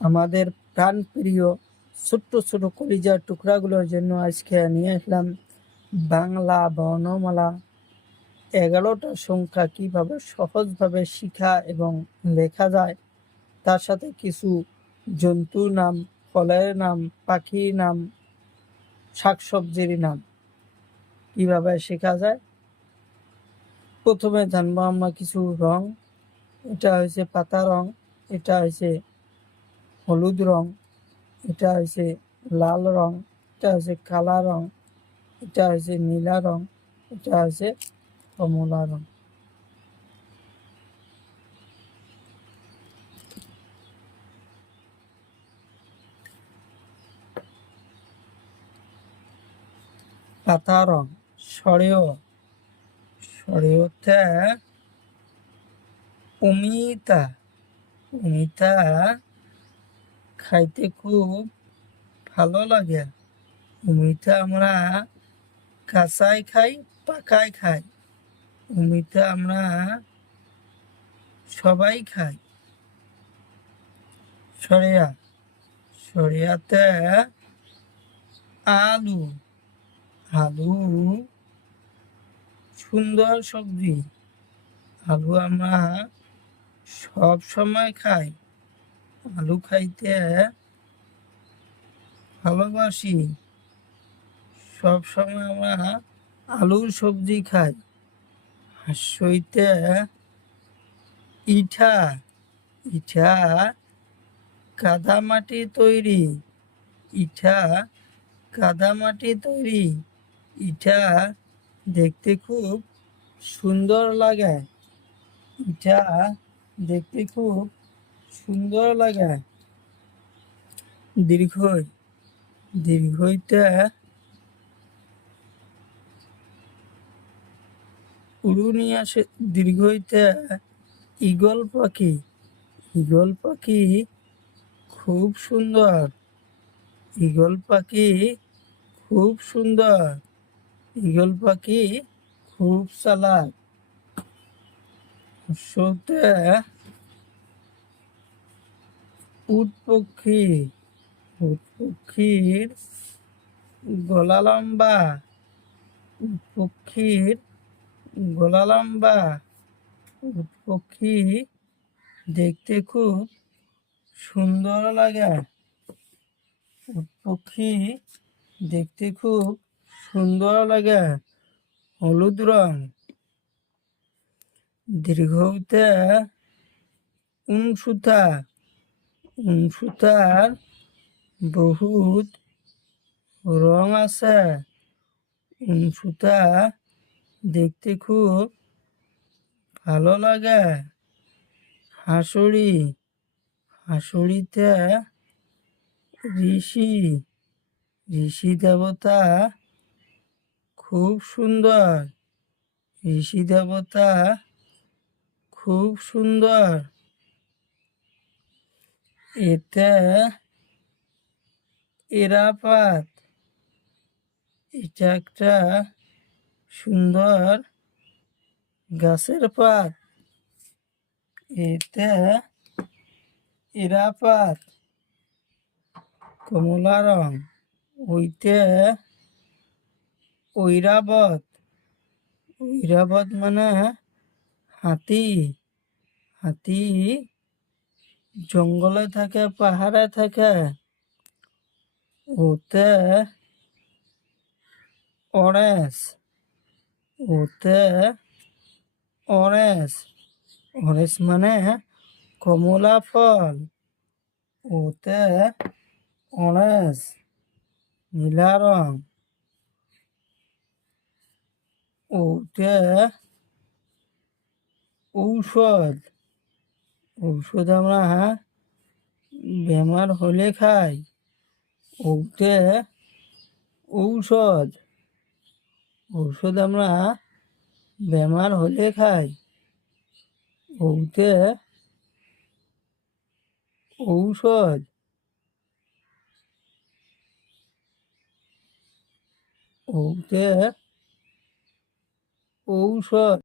আমাদের প্রাণ প্রিয় ছোট্ট ছোট কলিজার টুকরাগুলোর জন্য আজকে নিয়ে আসলাম বাংলা বর্ণমালা 11টা সংখ্যা কিভাবে সহজভাবে শিখা এবং লেখা যায়, তার সাথে কিছু জন্তুর নাম, ফলের নাম, পাখির নাম, শাকসবজির নাম কিভাবে শেখা যায়। প্রথমে জানবো আমরা কিছু রং। এটা হয়েছে পাতা রং, এটা হয়েছে হলুদ রং, এটা হয়েছে লাল রং, এটা হচ্ছে কালা রং, এটা হচ্ছে নীলা রং, এটা হচ্ছে কমলা রং। পাতা রং সরেও, সরেওতে অমিতা, অমিতা খাইতে খুব ভালো লাগে। অমিতা আমরা কাঁচাই খাই, পাকাই খাই। অমিতা আমরা সবাই খাই। সরিয়া, সরিয়াতে আলু, আলু সুন্দর সবজি। আলু আমরা সব সময় খাই। আলু খাইতে ভালোবাসি। সব সময় আমরা আলুর সবজি খাই। হাসইতে ইটা, ইটা কাদামাটি তৈরি। ইটা কাদামাটি তৈরি। ইটা দেখতে খুব সুন্দর লাগে। ইটা দেখতে খুব সুন্দর লাগে। দীর্ঘই, দীর্ঘইতে উড়ুনি আসে। দীর্ঘইতে ঈগল পাখি, ঈগল পাখি খুব সুন্দর। ঈগল পাখি খুব সুন্দর। ঈগল পাখি খুব চালাক। হর্ষতে উট পক্ষী, উট পক্ষীর গলা লম্বা। উট পক্ষীর গলা লম্বা। উট পক্ষী দেখতে খুব সুন্দর লাগে। উট পক্ষী দেখতে খুব সুন্দর লাগে। হলুদ রং। দীর্ঘতে উনসুতা, উনসুতার বহুত রং আছে। উনসুতা দেখতে খুব ভালো লাগে। হাঁসুড়ি, হাঁসুড়িতে ঋষি, ঋষি দেবতা খুব সুন্দর। ঋষি দেবতা খুব সুন্দর। এতে এরাপাত, এটা একটা সুন্দর গাছের পাত। এতে এরাপাত। কমলা রং। ওইতে ঐরাবত, ঐরাবত মানে হাতি। হাতি জঙ্গলে থাকে, পাহাড়ে থাকে। ওতে অরেঞ্জ, ওতে অরেঞ্জ, অরেঞ্জ মানে কমলা ফল। ওতে অরেঞ্জ। নীলা রং। ওতে ঔষধ, ঔষধ আমরা বেমার হলে খাই। ওতে ঔষধ, ঔষধ আমরা বেমার হলে খাই। ওতে ঔষধ। ওতে ঔষধ।